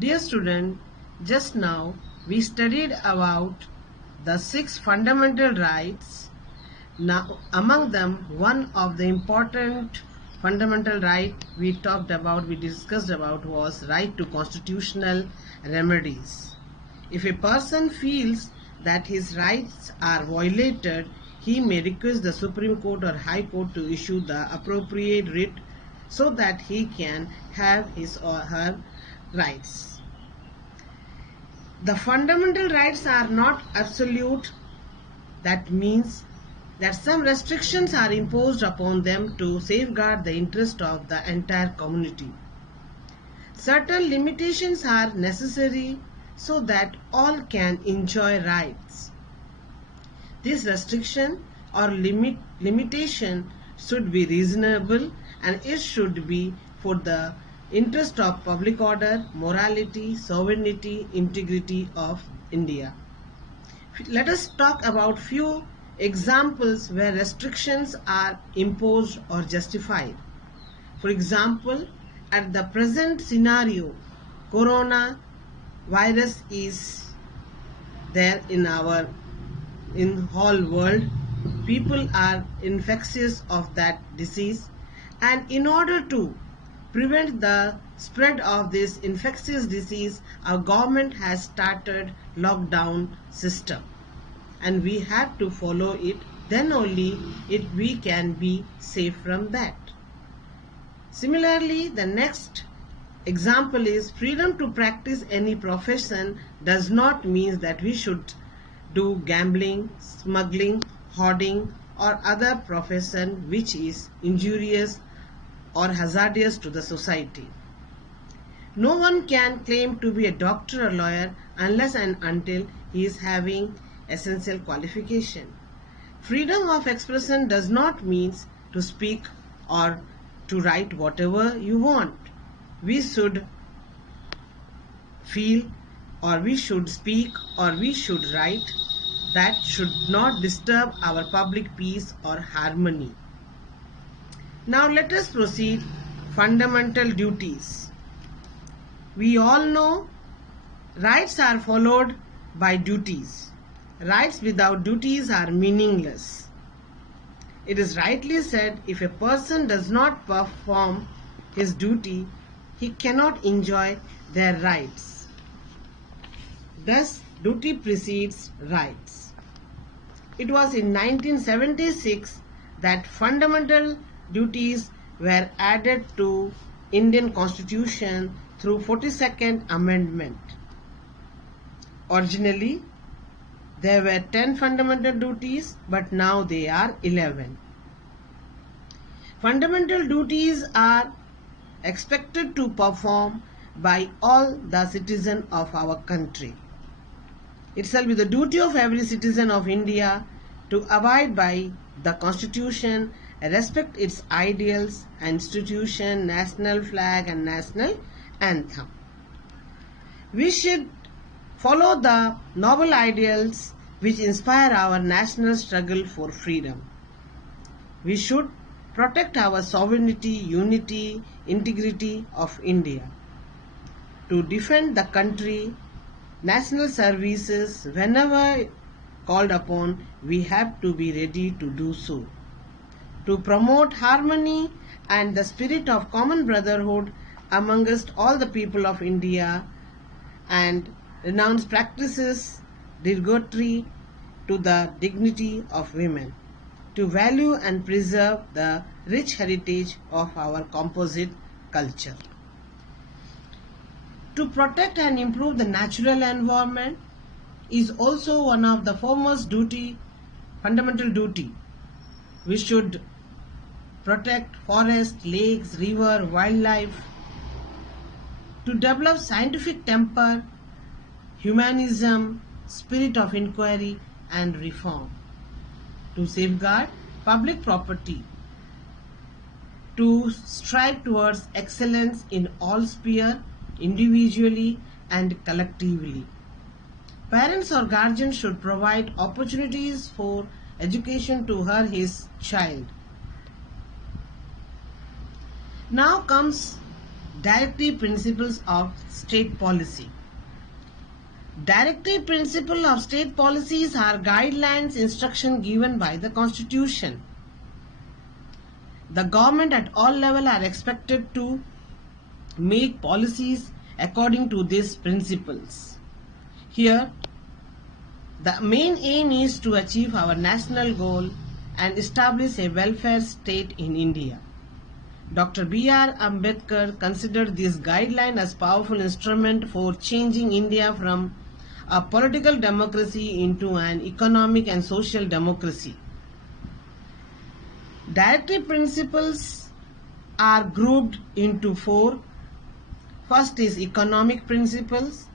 Dear student, just now we studied about the 6 fundamental rights. Now, among them, one of the important fundamental right we discussed about was right to constitutional remedies. If a person feels that his rights are violated, he may request the Supreme Court or High Court to issue the appropriate writ so that he can have his or her rights. The fundamental rights are not absolute. That means that some restrictions are imposed upon them to safeguard the interest of the entire community. Certain limitations are necessary so that all can enjoy rights. This restriction or limitation should be reasonable, and it should be for the interest of public order, morality, sovereignty, integrity of India. Let us talk about few examples where restrictions are imposed or justified. For example, at the present scenario, corona virus is there in whole world. People are infectious of that disease, and in order to prevent the spread of this infectious disease, our government has started lockdown system, and we have to follow it. Then only we can be safe from that. Similarly, the next example is freedom to practice any profession does not mean that we should do gambling, smuggling, hoarding or other profession which is injurious or hazardous to the society. No one can claim to be a doctor or lawyer unless and until he is having essential qualification. Freedom of expression does not mean to speak or to write whatever you want. We should feel, or we should speak, or we should write. That should not disturb our public peace or harmony. Now let us proceed. Fundamental duties. We all know rights are followed by duties. Rights without duties are meaningless. It is rightly said, if a person does not perform his duty, he cannot enjoy their rights. Thus, duty precedes rights. It was in 1976 that fundamental duties were added to Indian Constitution through 42nd Amendment. Originally, there were 10 fundamental duties, but now they are 11. Fundamental duties are expected to perform by all the citizens of our country. It shall be the duty of every citizen of India to abide by the Constitution, respect its ideals and institution, national flag and national anthem. We should follow the noble ideals which inspire our national struggle for freedom. We should protect our sovereignty, unity, integrity of India. To defend the country, national services, whenever called upon, we have to be ready to do so. To promote harmony and the spirit of common brotherhood amongst all the people of India, and renounce practices derogatory to the dignity of women. To value and preserve the rich heritage of our composite culture. To protect and improve the natural environment is also one of the foremost fundamental duty. We should protect forests, lakes, river, wildlife. To develop scientific temper, humanism, spirit of inquiry and reform. To safeguard public property. To strive towards excellence in all spheres, individually and collectively. Parents or guardians should provide opportunities for education to his child. Now comes Directive principles of state policy. Directive principles of state policies are guidelines, instruction given by the Constitution. The government at all levels are expected to make policies according to these principles. Here, the main aim is to achieve our national goal and establish a welfare state in India. Dr. B.R. Ambedkar considered this guideline as powerful instrument for changing India from a political democracy into an economic and social democracy. Directive principles are grouped into four. First is economic principles,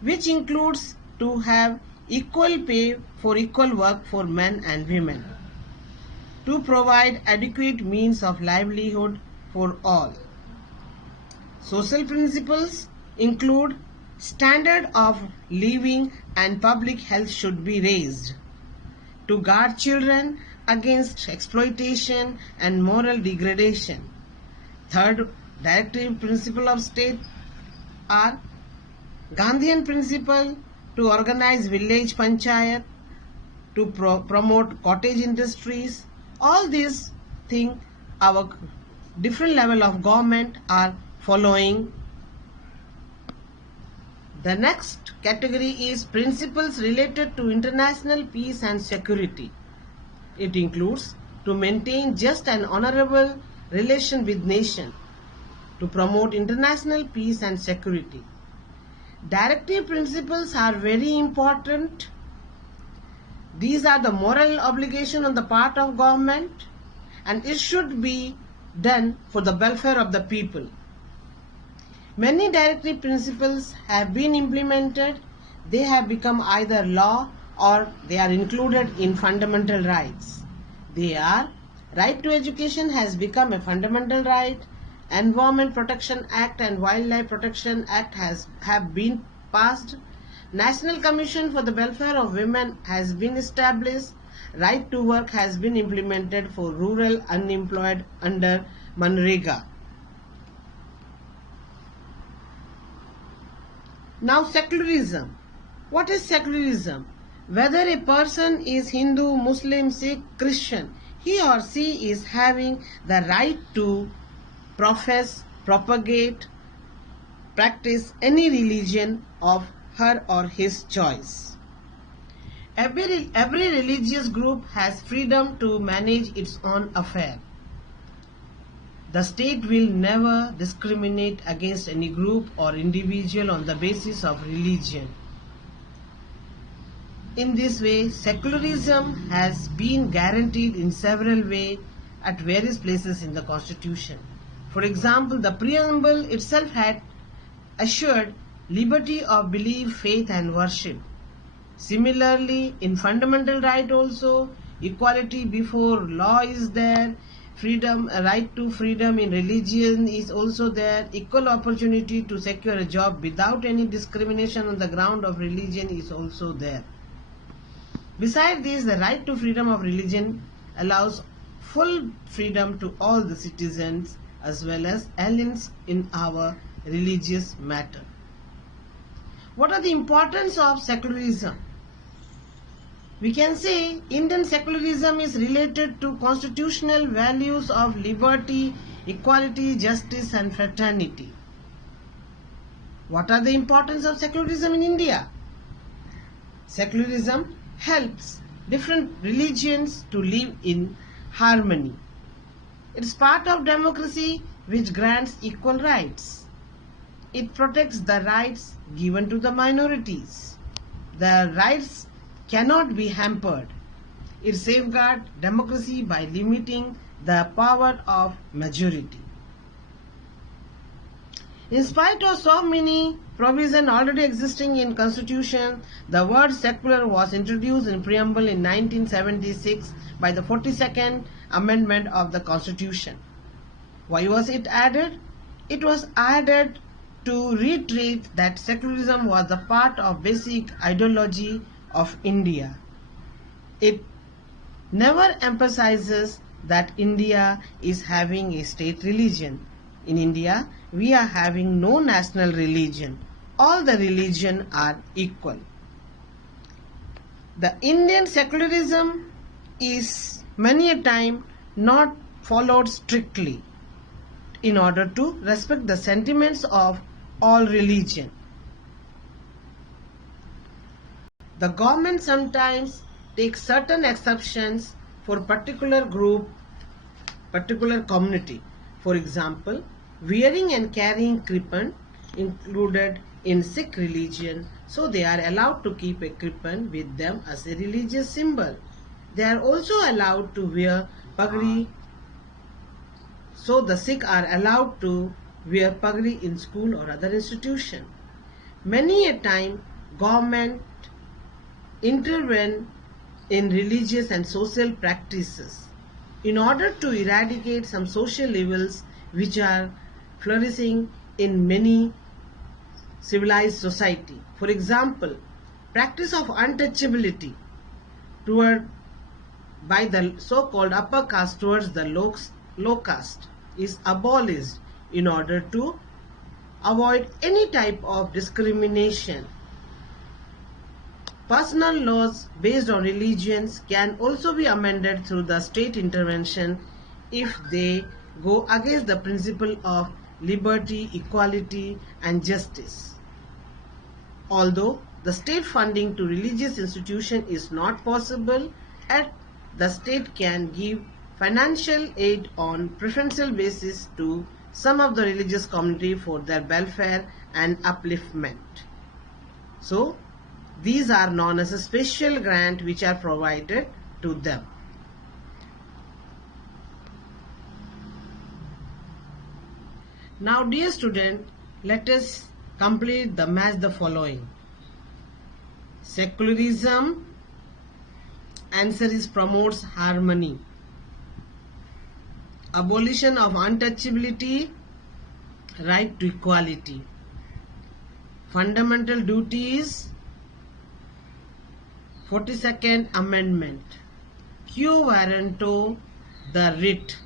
which includes to have equal pay for equal work for men and women, to provide adequate means of livelihood for all. Social principles include standard of living and public health should be raised, to guard children against exploitation and moral degradation. Third directive principle of state are Gandhian principle, to organize village panchayat, to promote cottage industries. All these things our different level of government are following. The next category is principles related to international peace and security. It includes to maintain just and honorable relation with nation, to promote international peace and security. Directive principles are very important. These are the moral obligation on the part of government, and it should be done for the welfare of the people. Many directive principles have been implemented. They have become either law or they are included in fundamental rights. They are: right to education has become a fundamental right, Environment Protection Act and Wildlife Protection Act have been passed, National Commission for the Welfare of Women has been established, right to work has been implemented for rural unemployed under Manrega. Now secularism. What is secularism? Whether a person is Hindu, Muslim, Sikh, Christian, he or she is having the right to profess, propagate, practice any religion of her or his choice. Every religious group has freedom to manage its own affair. The state will never discriminate against any group or individual on the basis of religion. In this way, secularism has been guaranteed in several ways at various places in the Constitution. For example, the preamble itself had assured liberty of belief, faith and worship. Similarly, in fundamental right also, equality before law is there, freedom, right to freedom in religion is also there, equal opportunity to secure a job without any discrimination on the ground of religion is also there. Besides this, the right to freedom of religion allows full freedom to all the citizens as well as aliens in our religious matter. What are the importance of secularism? We can say Indian secularism is related to constitutional values of liberty, equality, justice and fraternity. What are the importance of secularism in India? Secularism helps different religions to live in harmony. It is part of democracy which grants equal rights. It protects the rights given to the minorities. The rights cannot be hampered. It safeguards democracy by limiting the power of majority. In spite of so many provisions already existing in Constitution, the word secular was introduced in preamble in 1976 by the 42nd Amendment of the Constitution. Why was it added? It was added to reiterate that secularism was a part of basic ideology of India. It never emphasizes that India is having a state religion. In India, we are having no national religion. All the religion are equal. The Indian secularism is many a time not followed strictly in order to respect the sentiments of all religion. The government sometimes takes certain exceptions for particular group, particular community. For example, wearing and carrying kripan included in Sikh religion, so they are allowed to keep a kripan with them as a religious symbol. They are also allowed to wear pagri, so the Sikh are allowed to wear pagri in school or other institution. Many a time government intervene in religious and social practices in order to eradicate some social evils which are flourishing in many civilized society. For example, practice of untouchability toward by the so-called upper caste towards the low caste is abolished in order to avoid any type of discrimination. Personal laws based on religions can also be amended through the state intervention if they go against the principle of liberty, equality and justice. Although the state funding to religious institutions is not possible, yet the state can give financial aid on preferential basis to some of the religious community for their welfare and upliftment. So, these are known as a special grant which are provided to them. Now, dear student, let us complete the match the following. Secularism, answer is promotes harmony. Abolition of untouchability, right to equality. Fundamental duties, 42nd Amendment. Quo warranto, the writ.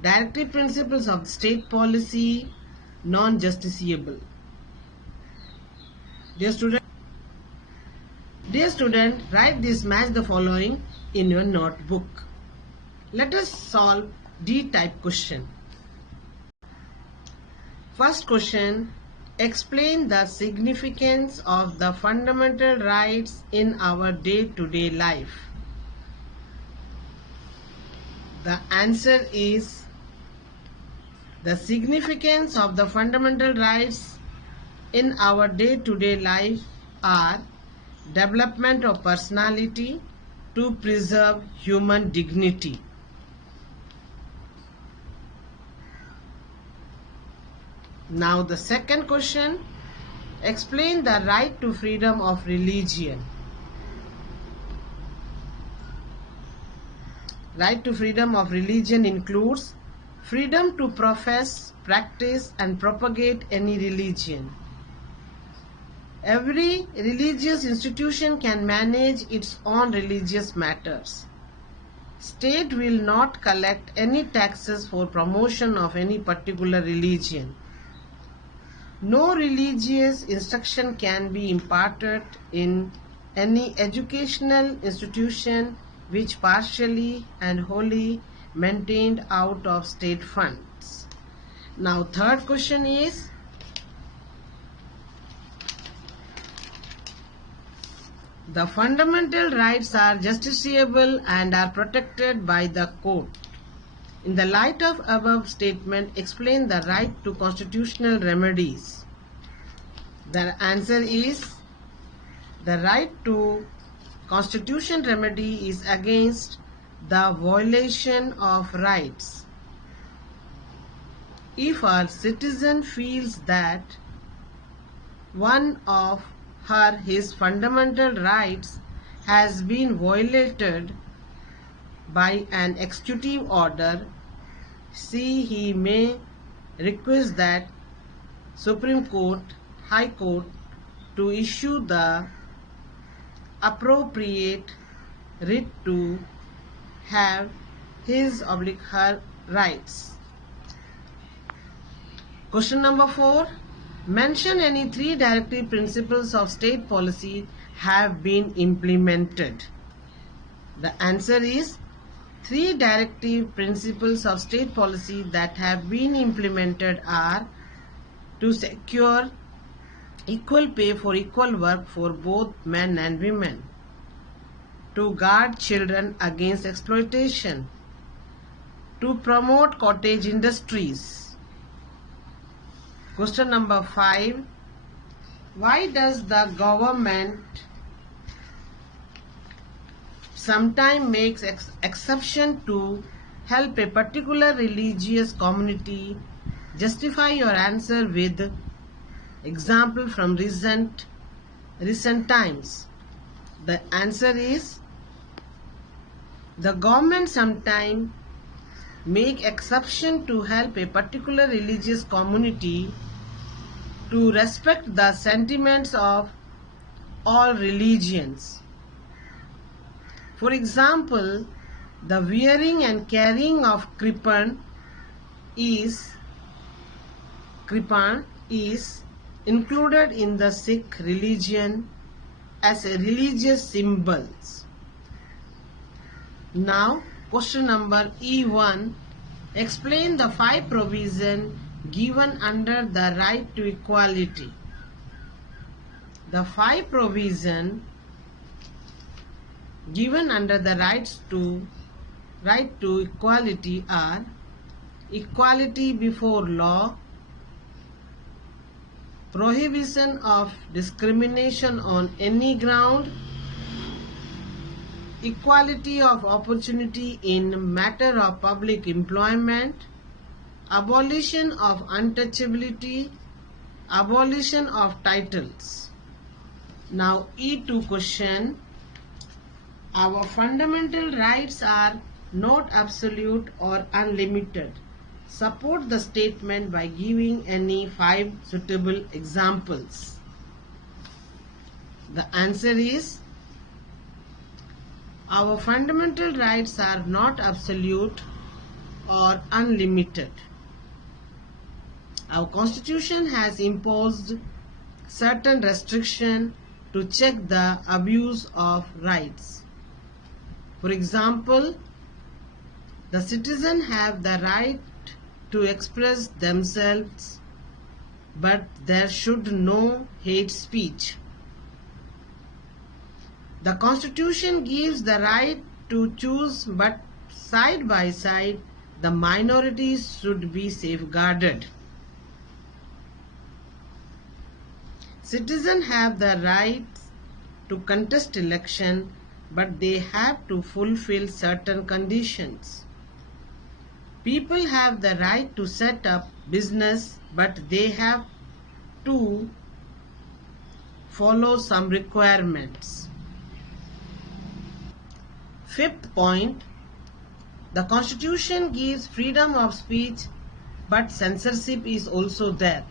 Directive principles of state policy, non-justiciable. Dear student, write this match the following in your notebook. Let us solve D-type question. First question, explain the significance of the fundamental rights in our day-to-day life. The answer is the significance of the fundamental rights in our day-to-day life are development of personality to preserve human dignity. Now the second question, explain the right to freedom of religion. Right to freedom of religion includes freedom to profess, practice and propagate any religion. Every religious institution can manage its own religious matters. State will not collect any taxes for promotion of any particular religion. No religious instruction can be imparted in any educational institution which partially and wholly maintained out of state funds. Now third question is, the fundamental rights are justiciable and are protected by the court. In the light of above statement, explain the right to constitutional remedies. The answer is, the right to constitution remedy is against the violation of rights. If a citizen feels that one of his fundamental rights has been violated by an executive order, he may request that Supreme Court, High Court to issue the appropriate writ to have his or her rights. Question number 4. Mention any 3 directive principles of state policy have been implemented. The answer is 3 directive principles of state policy that have been implemented are to secure equal pay for equal work for both men and women, to guard children against exploitation, to promote cottage industries. Question number 5. Why does the government sometimes makes exception to help a particular religious community? Justify your answer with example from recent times. The answer is the government sometimes make exception to help a particular religious community to respect the sentiments of all religions. For example, the wearing and carrying of kirpan is included in the Sikh religion as a religious symbol. Now, question number E1. Explain the 5 provisions given under the right to equality. The 5 provisions given under the right to equality are equality before law, prohibition of discrimination on any ground, equality of opportunity in matter of public employment, abolition of untouchability, abolition of titles. Now E2 question. Our fundamental rights are not absolute or unlimited. Support the statement by giving any 5 suitable examples. The answer is our fundamental rights are not absolute or unlimited. Our Constitution has imposed certain restrictions to check the abuse of rights. For example, the citizens have the right to express themselves, but there should no hate speech. The Constitution gives the right to choose, but side by side, the minorities should be safeguarded. Citizens have the right to contest election, but they have to fulfill certain conditions. People have the right to set up business, but they have to follow some requirements. 5th point, the Constitution gives freedom of speech, but censorship is also there.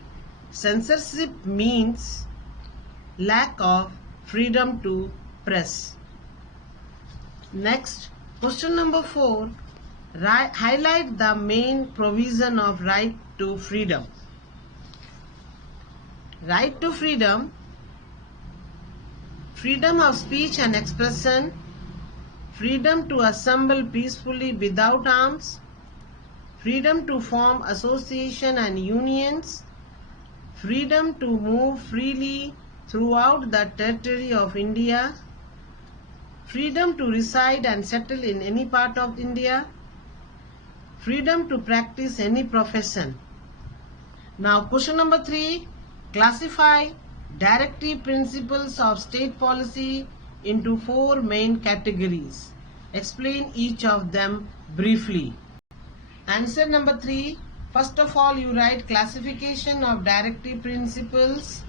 Censorship means lack of freedom to press. Next, question number 4. Highlight the main provision of right to freedom. Right to freedom, freedom of speech and expression, freedom to assemble peacefully without arms, freedom to form associations and unions, freedom to move freely throughout the territory of India, freedom to reside and settle in any part of India, freedom to practice any profession. Now question number 3, classify directive principles of state policy into 4 main categories. Explain each of them briefly. Answer number 3, first of all you write classification of directive principles.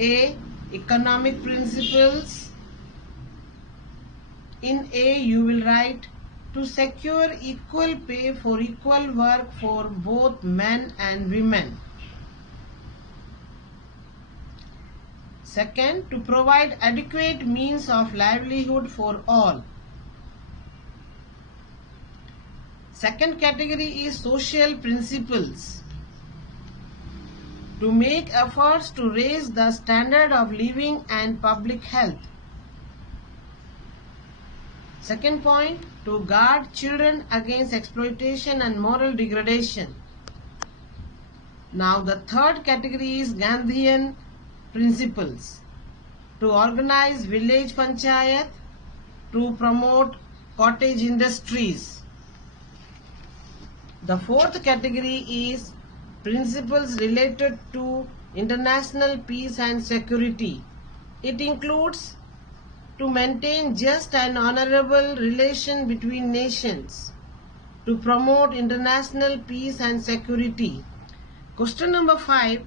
A, economic principles. In A you will write to secure equal pay for equal work for both men and women. Second, to provide adequate means of livelihood for all. Second category is social principles. to make efforts to raise the standard of living and public health. Second point, to guard children against exploitation and moral degradation. Now the third category is Gandhian principles. To organize village panchayat, to promote cottage industries. The fourth category is principles related to international peace and security. It includes to maintain just and honorable relation between nations, to promote international peace and security. Question number 5.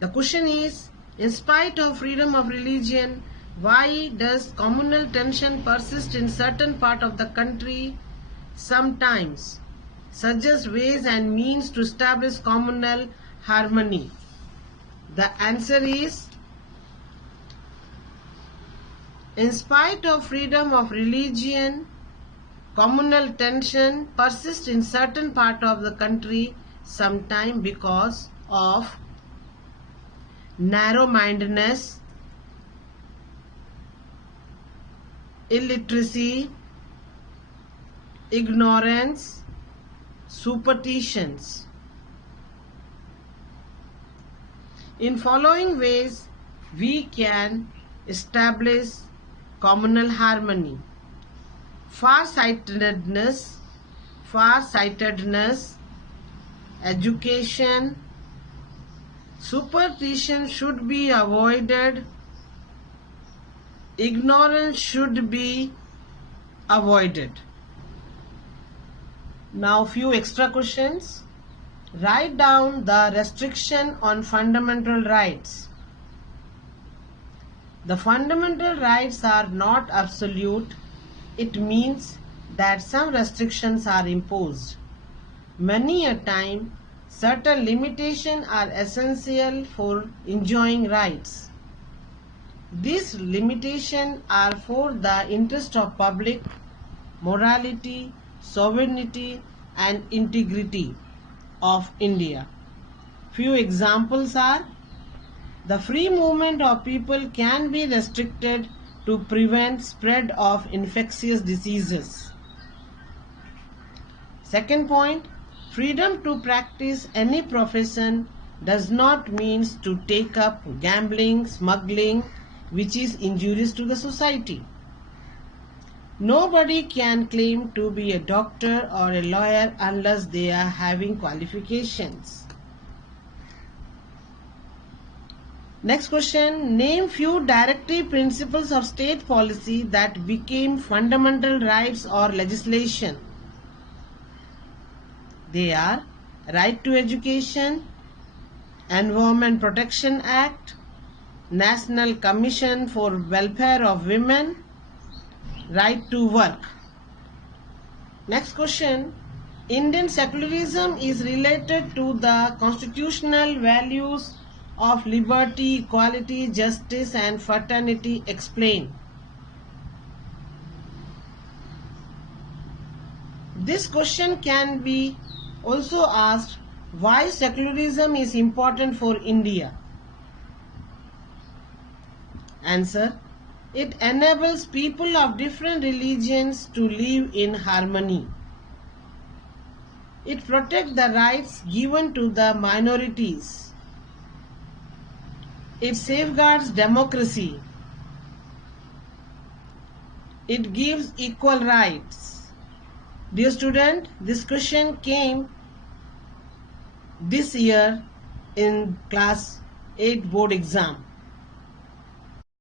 The question is, in spite of freedom of religion, why does communal tension persist in certain part of the country sometimes? Suggest ways and means to establish communal harmony. The answer is, in spite of freedom of religion, communal tension persists in certain part of the country sometimes because of narrow-mindedness, illiteracy, ignorance, superstitions. In following ways, we can establish communal harmony. Farsightedness, education, superstition should be avoided, ignorance should be avoided. Now few extra questions. Write down the restriction on fundamental rights. The fundamental rights are not absolute. It means that some restrictions are imposed. Many a time, certain limitations are essential for enjoying rights. These limitations are for the interest of public, morality, sovereignty and integrity of India. Few examples are, the free movement of people can be restricted to prevent spread of infectious diseases. Second point, freedom to practice any profession does not mean to take up gambling, smuggling, which is injurious to the society. Nobody can claim to be a doctor or a lawyer unless they are having qualifications. Next question, name few directive principles of state policy that became fundamental rights or legislation. They are Right to Education, Environment Protection Act, National Commission for Welfare of Women, Right to Work. Next question, Indian secularism is related to the constitutional values of liberty, equality, justice and fraternity. Explain. This question can be also asked, why secularism is important for India? Answer, it enables people of different religions to live in harmony. It protects the rights given to the minorities. It safeguards democracy. It gives equal rights. Dear student, this question came this year in class 8 board exam.